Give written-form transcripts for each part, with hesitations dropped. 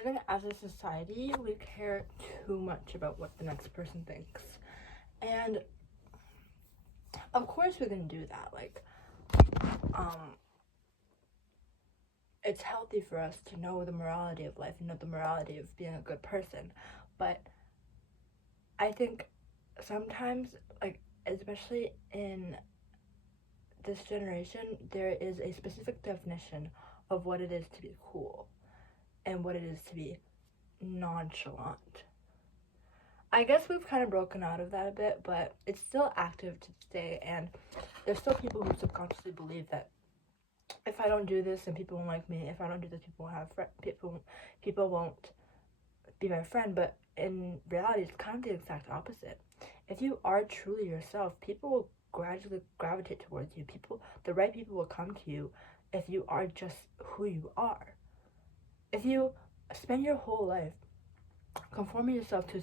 I think as a society, we care too much about what the next person thinks. And of course we can do that. Like, it's healthy for us to know the morality of life and know the morality of being a good person. But I think sometimes, like, especially in this generation, there is a specific definition of what it is to be cool and what it is to be nonchalant. I guess we've kind of broken out of that a bit, but it's still active to this day, and there's still people who subconsciously believe that if I don't do this, then people won't like me. If I don't do this, people won't have people won't be my friend. But in reality, it's kind of the exact opposite. If you are truly yourself, people will gradually gravitate towards you. The right people will come to you if you are just who you are. If you spend your whole life conforming yourself to a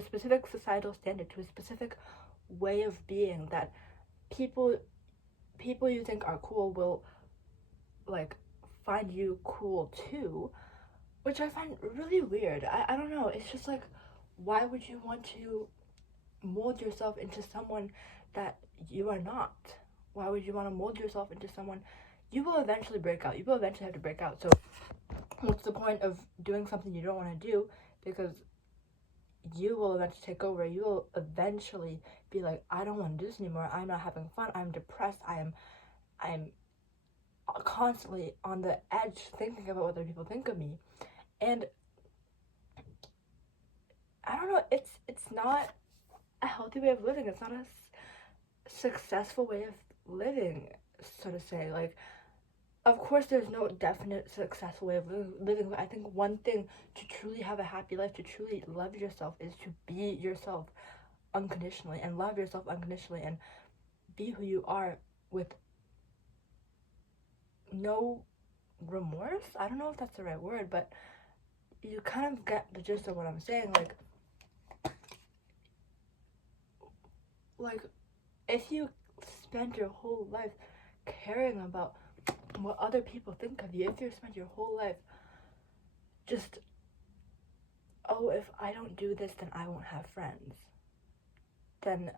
specific societal standard, to a specific way of being that people you think are cool will like find you cool too, which I find really weird. I don't know. It's just like, why would you want to mold yourself into someone that you are not? Why would you want to mold yourself into someone? You will eventually break out. You will eventually have to break out. So what's the point of doing something you don't want to do? Because you will eventually take over. You will eventually be like, I don't want to do this anymore. I'm not having fun. I'm depressed. I'm constantly on the edge thinking about what other people think of me. And I don't know, it's not a healthy way of living. It's not a successful way of living, so to say. Like, of course there's no definite successful way of living, but I think one thing to truly have a happy life, to truly love yourself, is to be yourself unconditionally and love yourself unconditionally and be who you are with no remorse. I don't know if that's the right word, but you kind of get the gist of what I'm saying. Like if you spend your whole life caring about what other people think of you, if you spend your whole life just, oh, if I don't do this, then I won't have friends, then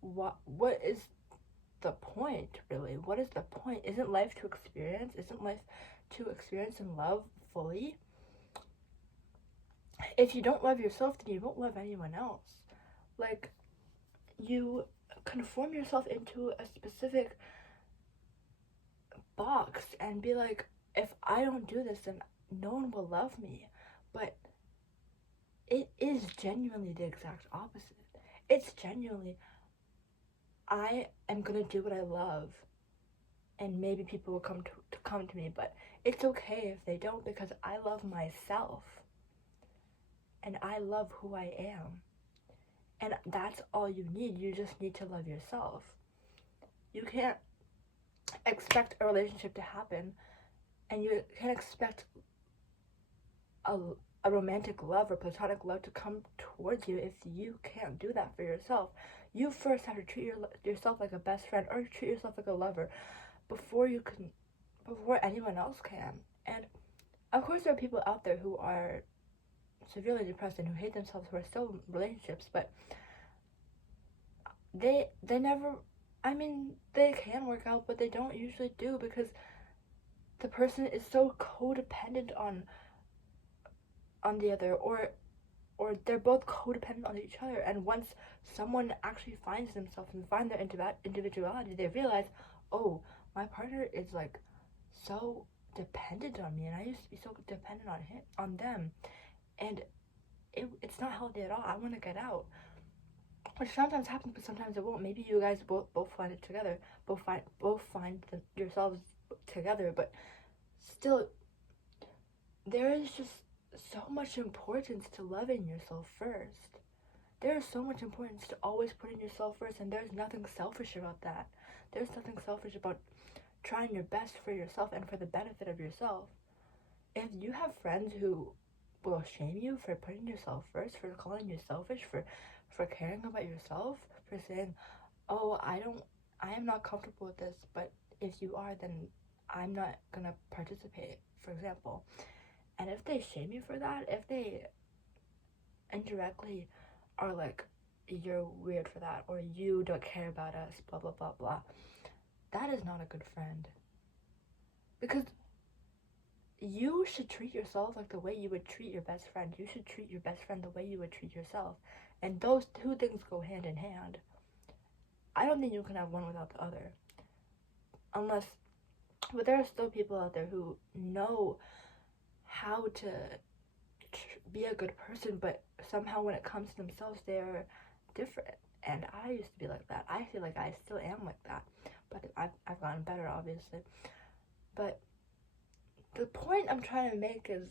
what is the point, really? What is the point? Isn't life to experience? Isn't life to experience and love fully? If you don't love yourself, then you won't love anyone else. Like, you conform yourself into a specific box and be like, if I don't do this, then no one will love me. But it is genuinely the exact opposite. It's genuinely, I am gonna do what I love, and maybe people will come to me, but it's okay if they don't, because I love myself and I love who I am. And that's all you need. You just need to love yourself. You can't expect a relationship to happen, and you can't expect a romantic love or platonic love to come towards you if you can't do that for yourself. You first have to treat yourself like a best friend, or treat yourself like a lover before anyone else can. And of course there are people out there who are severely depressed and who hate themselves, who are still in relationships, but they never, I mean, they can work out, but they don't usually do, because the person is so codependent on the other, or they're both codependent on each other. And once someone actually finds themselves and find their individuality, they realize, oh, my partner is like so dependent on me, and I used to be so dependent on them, and it's not healthy at all. I want to get out. Which sometimes happens, but sometimes it won't. Maybe you guys both find it together, both find yourselves together, but still, there is just so much importance to loving yourself first. There is so much importance to always putting yourself first, and there's nothing selfish about that. There's nothing selfish about trying your best for yourself and for the benefit of yourself. If you have friends who will shame you for putting yourself first, for calling you selfish, for caring about yourself, for saying, oh, I am not comfortable with this, but if you are, then I'm not gonna participate, for example. And if they shame you for that, if they indirectly are like, you're weird for that, or you don't care about us, blah blah blah blah, that is not a good friend. Because you should treat yourself like the way you would treat your best friend. You should treat your best friend the way you would treat yourself. And those two things go hand in hand. I don't think you can have one without the other. Unless, but there are still people out there who know how to be a good person, but somehow when it comes to themselves, they're different. And I used to be like that. I feel like I still am like that. But I've gotten better, obviously. But the point I'm trying to make is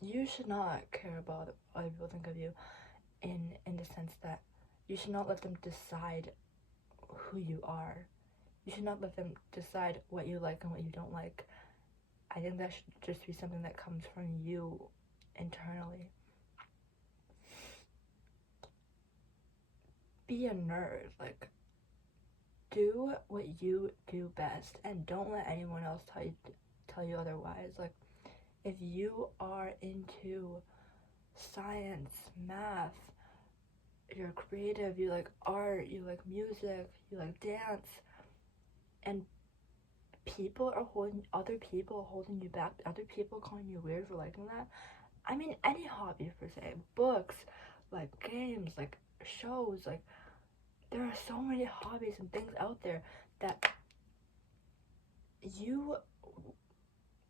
you should not care about what other people think of you in the sense that you should not let them decide who you are. You should not let them decide what you like and what you don't like. I think that should just be something that comes from you internally. Be a nerd. Like, do what you do best and don't let anyone else tell you otherwise. Like, if you are into science, math, you're creative, you like art, you like music, you like dance, and other people holding you back, other people calling you weird for liking that. I mean, any hobby per se, books, like games, like shows, like there are so many hobbies and things out there that you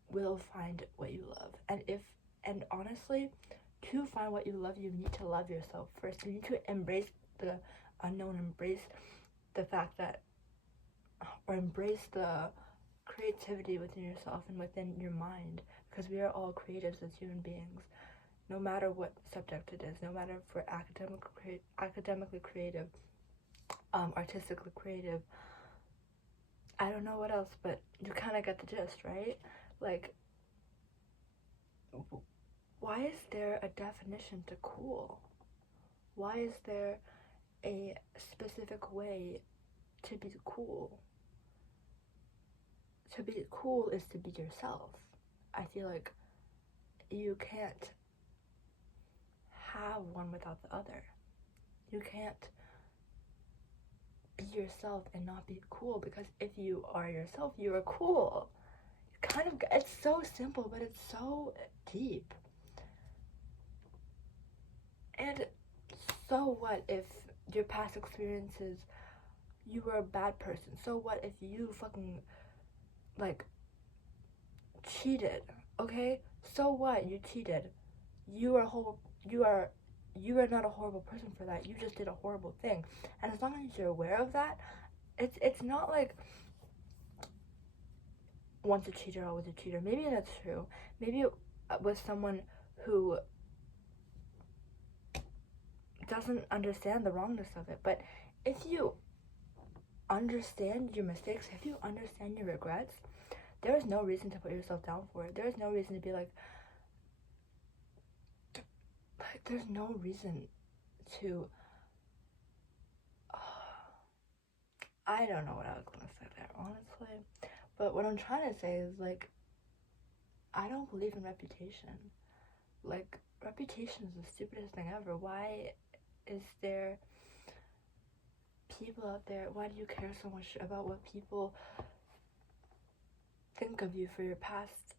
will find what you love. And honestly, to find what you love, you need to love yourself first. You need to embrace the unknown, embrace the fact that, or embrace the creativity within yourself and within your mind, because we are all creatives as human beings, no matter what subject it is, no matter if we're academically creative, artistically creative, I don't know what else, but you kind of get the gist, right? Like, why is there a definition to cool? Why is there a specific way to be cool? To be cool is to be yourself. I feel like you can't have one without the other. You can't be yourself and not be cool, because if you are yourself, you are cool. It's so simple, but it's so deep. And so what if your past experiences, you were a bad person? So what if you fucking, like, cheated, okay? So what? You cheated. You are not a horrible person for that. You just did a horrible thing. And as long as you're aware of that, it's not like once a cheater, always a cheater. Maybe that's true. Maybe it was someone who doesn't understand the wrongness of it. But if you understand your mistakes, if you understand your regrets, there is no reason to put yourself down for it. There is no reason to be like there's no reason to I don't know what I was gonna say there, honestly. But what I'm trying to say is, like, I don't believe in reputation. Like, reputation is the stupidest thing ever. Why is there people out there, why do you care so much about what people think of you for your past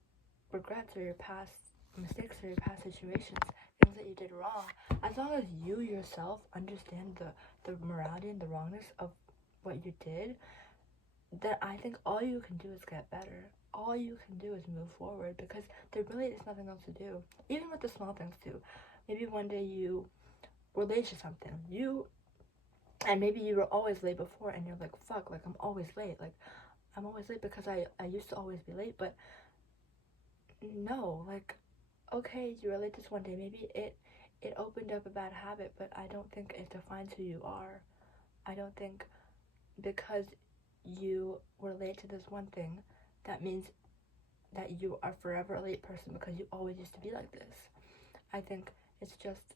regrets or your past mistakes or your past situations, things that you did wrong? As long as you yourself understand the morality and the wrongness of what you did, then I think all you can do is get better. All you can do is move forward, because there really is nothing else to do. Even with the small things too. Maybe one day you were late to something. And maybe you were always late before, and you're like, fuck, like, I'm always late. Like, I'm always late because I used to always be late. But no, like, okay, you were late this one day. Maybe it opened up a bad habit, but I don't think it defines who you are. I don't think because you were late to this one thing, that means that you are forever a late person because you always used to be like this. I think it's just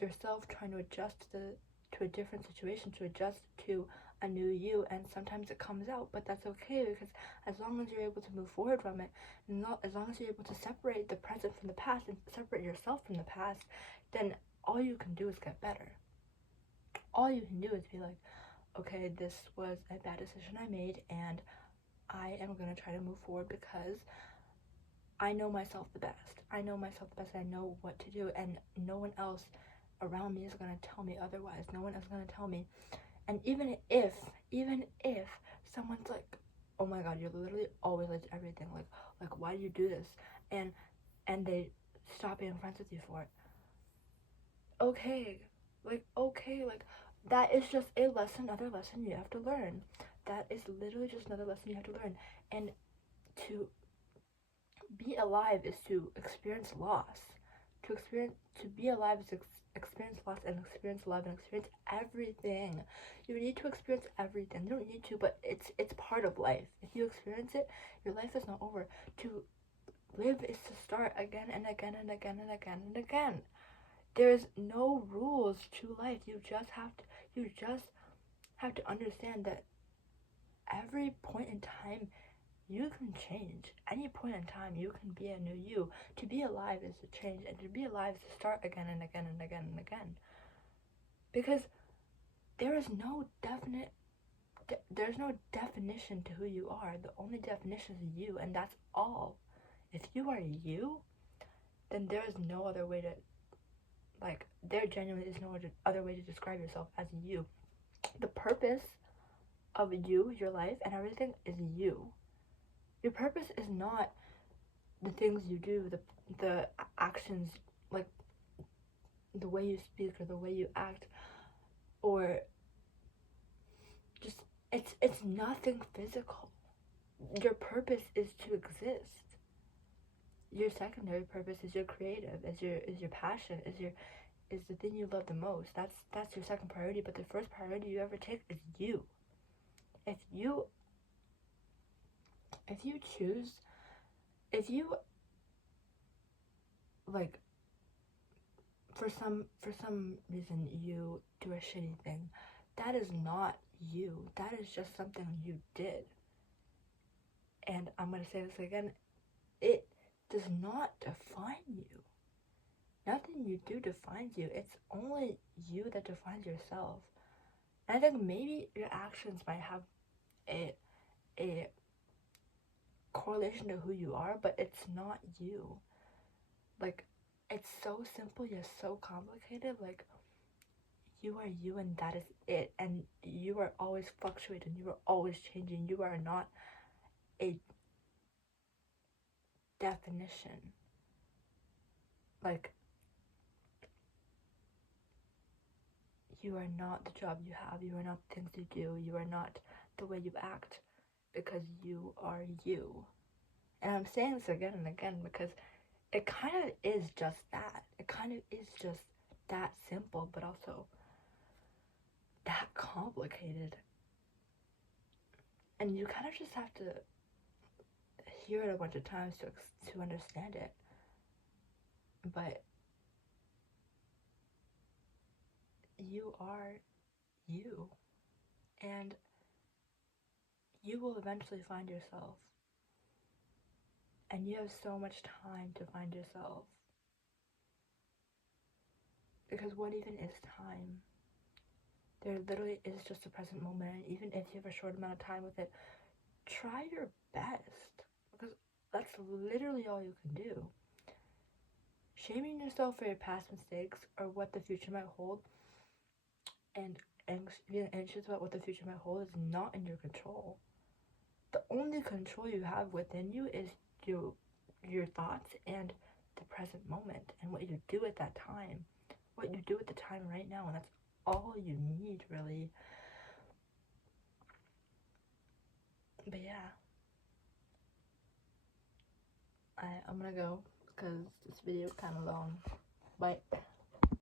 yourself trying to adjust to a different situation, to adjust to a new you, and sometimes it comes out, but that's okay, because as long as you're able to move forward from it, and not as long as you're able to separate the present from the past and separate yourself from the past, then all you can do is get better. All you can do is be like, okay, this was a bad decision I made, and I am going to try to move forward because I know myself the best. I know myself the best. I know what to do, and no one else around me is going to tell me otherwise. No one is going to tell me. And even if someone's like, oh my god, you're literally always late to everything, like why do you do this? And they stop being friends with you for it. Okay, like that is just a lesson, another lesson you have to learn. That is literally just another lesson you have to learn. And to be alive is to experience loss. To be alive is to experience loss and experience love and experience everything. You need to experience everything. You don't need to, but it's part of life. If you experience it, your life is not over. To live is to start again and again and again and again and again. There's no rules to life. You just have to understand that every point in time you can change. Any point in time you can be a new you. To be alive is to change, and to be alive is to start again and again and again and again. Because there is no there's no definition to who you are. The only definition is you, and that's all. If you are you, then there is no other way to, like, there genuinely is no other way to describe yourself as you. The purpose of you, your life, and everything is you. Your purpose is not the things you do, the actions, like the way you speak or the way you act, or just it's nothing physical. Your purpose is to exist. Your secondary purpose is your creative, is your passion, is the thing you love the most. That's your second priority, but the first priority you ever take is you. If you choose, if you, like, for some reason you do a shitty thing, that is not you. That is just something you did. And I'm gonna say this again, it does not define you. Nothing you do defines you. It's only you that defines yourself. And I think maybe your actions might have a correlation to who you are, but it's not you. Like, it's so simple yet so complicated. Like, you are you, and that is it. And you are always fluctuating. You are always changing. You are not a definition. Like, you are not the job you have. You are not the things you do. You are not the way you act, because you are you. And I'm saying this again and again because it kind of is just that. It kind of is just that simple, but also that complicated. And you kind of just have to hear it a bunch of times to understand it. But you are you. And you will eventually find yourself. And you have so much time to find yourself. Because what even is time? There literally is just a present moment, and even if you have a short amount of time with it, try your best, because that's literally all you can do. Shaming yourself for your past mistakes or what the future might hold, and being anxious about what the future might hold, is not in your control. The only control you have within you is your thoughts and the present moment, and what you do at that time. What you do at the time right now, and that's all you need, really. But yeah, I'm gonna go because this video is kind of long. Bye.